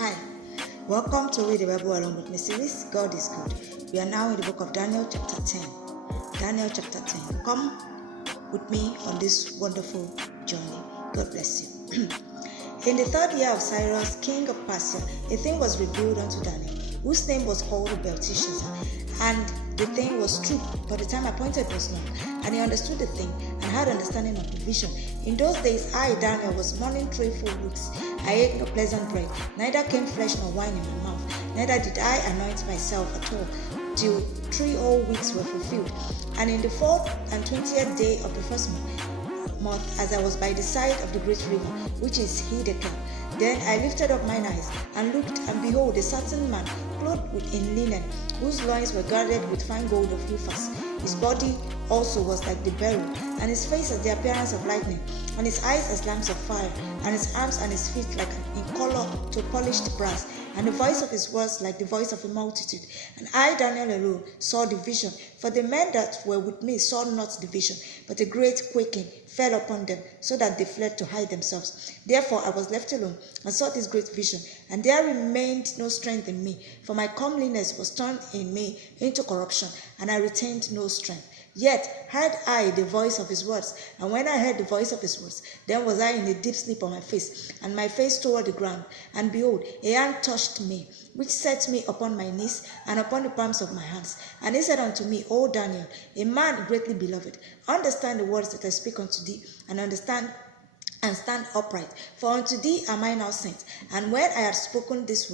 Hi, welcome to Read the Bible Along with Me series. God is good. We are now in the book of Daniel chapter 10. Daniel chapter 10. Come with me on this wonderful journey. God bless you. In the 3rd year of Cyrus, king of Persia, a thing was revealed unto Daniel, whose name was called Belteshazzar. And the thing was true, but the time appointed was not. And he understood the thing, and had understanding of the vision. In those days I, Daniel, was mourning 3 full weeks. I ate no pleasant bread, neither came flesh nor wine in my mouth, neither did I anoint myself at all, till 3 whole weeks were fulfilled. And in the 4th and 20th day of the first month, as I was by the side of the great river, which is Hiddekel, then I lifted up mine eyes, and looked, and behold, a certain man, clothed in linen, whose loins were girded with fine gold of Uphaz. His body also was like the beryl, and his face as the appearance of lightning, and his eyes as lamps of fire, and his arms and his feet like in color to polished brass, and the voice of his words like the voice of a multitude. And I, Daniel alone, saw the vision, for the men that were with me saw not the vision, but a great quaking fell upon them, so that they fled to hide themselves. Therefore I was left alone, and saw this great vision, and there remained no strength in me, for my comeliness was turned in me into corruption, and I retained no strength. Yet heard I the voice of his words, and when I heard the voice of his words, then was I in a deep sleep on my face, and my face toward the ground. And behold, a hand touched me, which set me upon my knees, and upon the palms of my hands. And he said unto me, O Daniel, a man greatly beloved, understand the words that I speak unto thee, and stand upright. For unto thee am I now sent. And when he had spoken these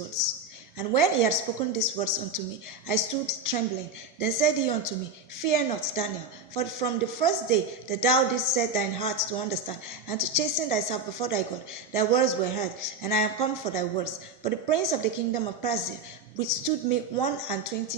words unto me, I stood trembling. Then said he unto me, Fear not, Daniel, for from the first day that thou didst set thine heart to understand, and to chasten thyself before thy God, thy words were heard, and I am come for thy words. But the prince of the kingdom of Persia withstood me 21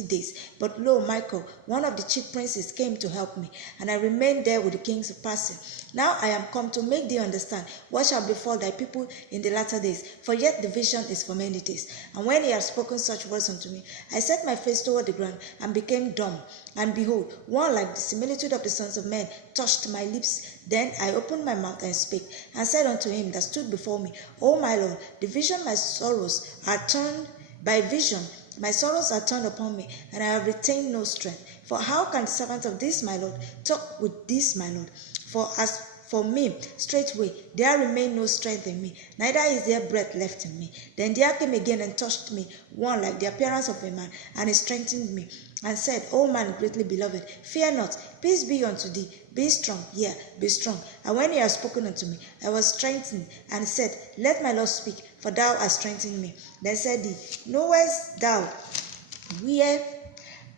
days. But lo, Michael, one of the chief princes, came to help me, and I remained there with the kings of Persia. Now I am come to make thee understand what shall befall thy people in the latter days, for yet the vision is for many days. And when he had spoken such words unto me, I set my face toward the ground, and became dumb. And behold, one like the similitude of the sons of men touched my lips. Then I opened my mouth and spake, and said unto him that stood before me, O my Lord, the vision my sorrows are turned by vision, my sorrows are turned upon me, and I have retained no strength. For how can the servant of this my Lord talk with this my Lord? For as for me, straightway there remained no strength in me, neither is there breath left in me. Then there came again and touched me one like the appearance of a man, and he strengthened me, and said, O man greatly beloved, fear not, peace be unto thee, be strong, yea, be strong. And when he had spoken unto me, I was strengthened, and said, Let my Lord speak, for thou hast strengthened me. Then said he, Knowest thou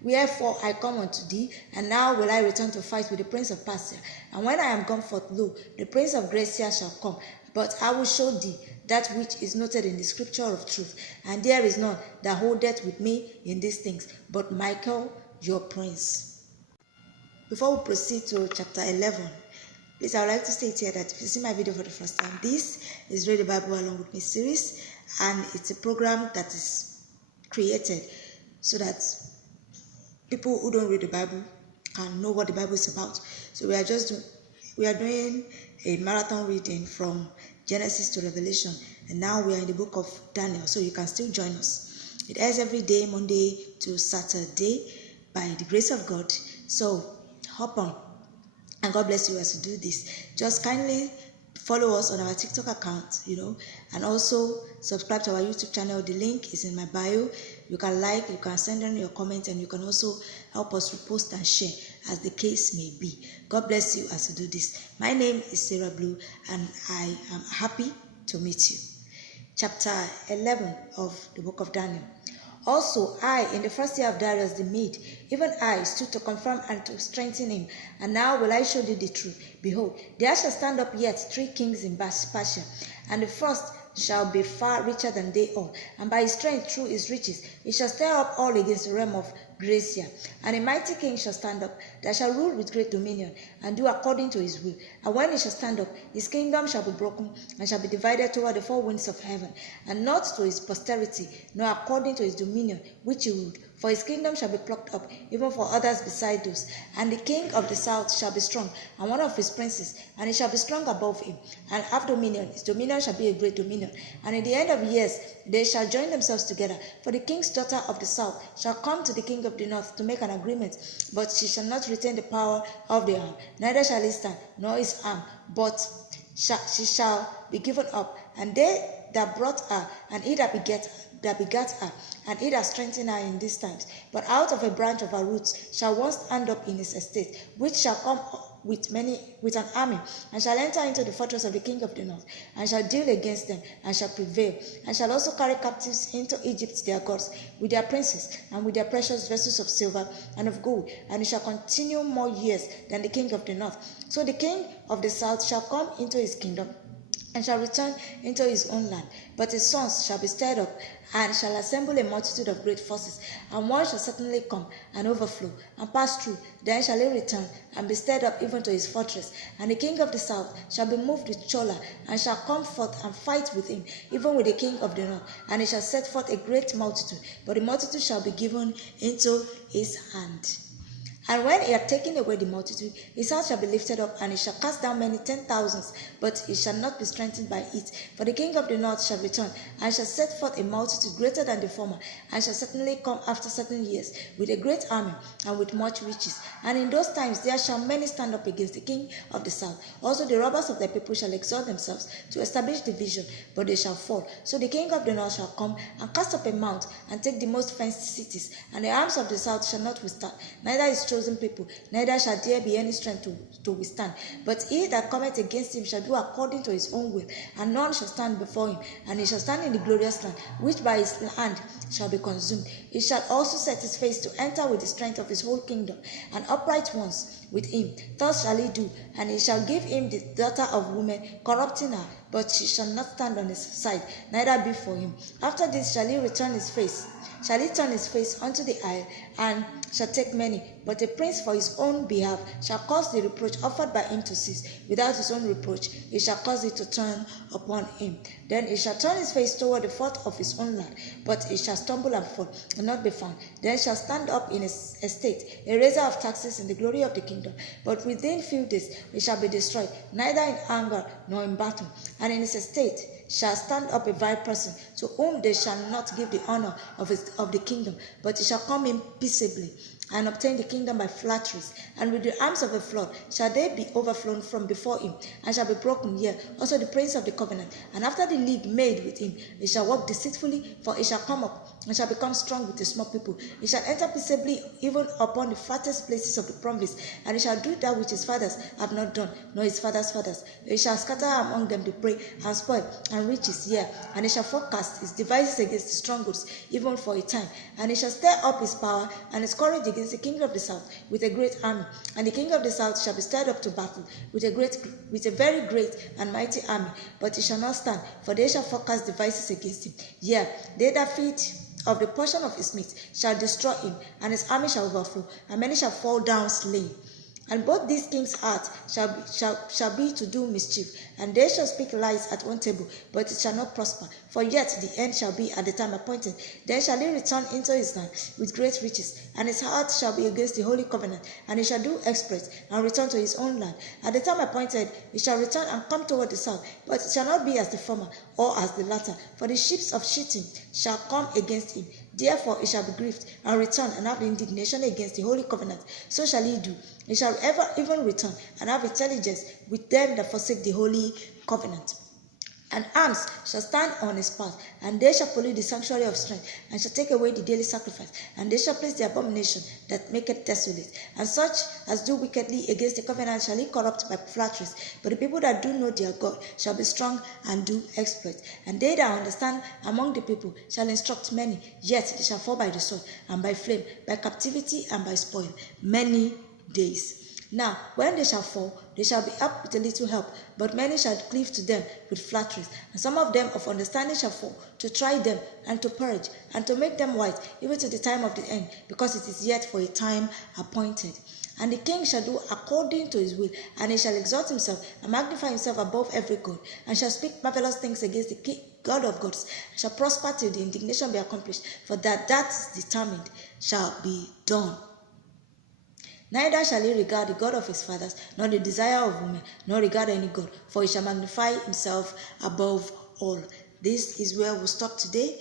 wherefore I come unto thee? And now will I return to fight with the prince of Persia. And when I am gone forth, lo, the prince of Gracia shall come. But I will show thee that which is noted in the scripture of truth. And there is none that holdeth with me in these things, but Michael, your prince. Before we proceed to chapter 11, please, I would like to state here that if you see my video for the first time, this is Read the Bible Along with Me series, and it's a program that is created so that people who don't read the Bible can know what the Bible is about. So we are doing a marathon reading from Genesis to Revelation, and now we are in the book of Daniel, so you can still join us. It airs every day, Monday to Saturday, by the grace of God. So hop on, and God bless you as you do this. Just kindly follow us on our TikTok account, and also subscribe to our YouTube channel. The link is in my bio. You can like, you can send in your comment, and you can also help us repost and share as the case may be. God bless you as you do this. My name is Sarah Blue, and I am happy to meet you. Chapter 11 of the book of Daniel. Also I, in the 1st year of Darius the Mede, even I stood to confirm and to strengthen him. And now will I show thee the truth. Behold, there shall stand up yet 3 kings in Persia, and the first shall be far richer than they all, and by his strength through his riches he shall stir up all against the realm of grace here. And a mighty king shall stand up, that shall rule with great dominion, and do according to his will. And when he shall stand up, his kingdom shall be broken, and shall be divided toward the four winds of heaven, and not to his posterity, nor according to his dominion, which he ruled. For his kingdom shall be plucked up, even for others beside those. And the king of the south shall be strong, and one of his princes, and he shall be strong above him, and have dominion. His dominion shall be a great dominion. And in the end of years they shall join themselves together. For the king's daughter of the south shall come to the king of the north to make an agreement, but she shall not retain the power of the arm, neither shall he stand, nor his arm, but she shall be given up. And they that brought her, and he that begat her, and he that strengthened her in these times. But out of a branch of her roots shall one stand up in his estate, which shall come with an army, and shall enter into the fortress of the king of the north, and shall deal against them, and shall prevail, and shall also carry captives into Egypt their gods, with their princes, and with their precious vessels of silver and of gold, and it shall continue more years than the king of the north. So the king of the south shall come into his kingdom, and shall return into his own land. But his sons shall be stirred up, and shall assemble a multitude of great forces, and one shall certainly come and overflow, and pass through. Then shall he return, and be stirred up even to his fortress. And the king of the south shall be moved with choler, and shall come forth and fight with him, even with the king of the north. And he shall set forth a great multitude, but the multitude shall be given into his hand. And when he had taken away the multitude, his hand shall be lifted up, and he shall cast down many 10,000s, but he shall not be strengthened by it. For the king of the north shall return, and shall set forth a multitude greater than the former, and shall certainly come after certain years, with a great army, and with much riches. And in those times there shall many stand up against the king of the south. Also the robbers of the people shall exalt themselves to establish division, but they shall fall. So the king of the north shall come, and cast up a mount, and take the most fenced cities, and the arms of the south shall not withstand, neither his chosen people, neither shall there be any strength to withstand. But he that cometh against him shall do according to his own will, and none shall stand before him. And he shall stand in the glorious land, which by his hand shall be consumed. He shall also set his face to enter with the strength of his whole kingdom, and upright ones with him. Thus shall he do, and he shall give him the daughter of women, corrupting her, but she shall not stand on his side, neither be for him. After this shall he turn his face unto the isle, and shall take many. But a prince for his own behalf shall cause the reproach offered by him to cease. Without his own reproach he shall cause it to turn upon him. Then he shall turn his face toward the fourth of his own land, but he shall stumble and fall, and not be found. Then shall stand up in his estate a raiser of taxes in the glory of the kingdom. But within few days he shall be destroyed, neither in anger nor in battle. And in his estate shall stand up a vile person, to whom they shall not give the honor of the kingdom, but he shall come in peaceably, and obtain the kingdom by flatteries. And with the arms of a flood shall they be overflown from before him, and shall be broken. Yea, also the prince of the covenant. And after the league made with him, he shall walk deceitfully, for he shall come up, and shall become strong with the small people. He shall enter peaceably even upon the fattest places of the province, and he shall do that which his fathers have not done, nor his fathers' fathers. He shall scatter among them the prey, and spoil, and riches, yea, and he shall forecast his devices against the strongholds, even for a time. And he shall stir up his power and his courage against the king of the south with a great army. And the king of the south shall be stirred up to battle with a very great and mighty army, but he shall not stand, for they shall forecast devices against him. Yea, they that feed of the portion of his meat shall destroy him, and his army shall overflow, and many shall fall down slain. And both these kings' hearts shall be to do mischief, and they shall speak lies at one table, but it shall not prosper. For yet the end shall be at the time appointed. Then shall he return into his land with great riches, and his heart shall be against the holy covenant, and he shall do exploits, and return to his own land. At the time appointed he shall return and come toward the south, but it shall not be as the former, or as the latter, for the ships of Shittim shall come against him. Therefore he shall be grieved, and return, and have indignation against the holy covenant. So shall he do. He shall ever even return, and have intelligence with them that forsake the holy covenant. And arms shall stand on his path, and they shall pollute the sanctuary of strength, and shall take away the daily sacrifice, and they shall place the abomination that maketh desolate. And such as do wickedly against the covenant shall he corrupt by flatteries. But the people that do know their God shall be strong and do exploits. And they that understand among the people shall instruct many, yet they shall fall by the sword, and by flame, by captivity, and by spoil, many days. Now, when they shall fall, they shall be up with a little help, but many shall cleave to them with flatteries. And some of them of understanding shall fall, to try them, and to purge, and to make them white, even to the time of the end, because it is yet for a time appointed. And the king shall do according to his will, and he shall exalt himself, and magnify himself above every god, and shall speak marvelous things against the king, God of gods, and shall prosper till the indignation be accomplished, for that is determined shall be done. Neither shall he regard the God of his fathers, nor the desire of women, nor regard any God, for he shall magnify himself above all. This is where we'll stop today.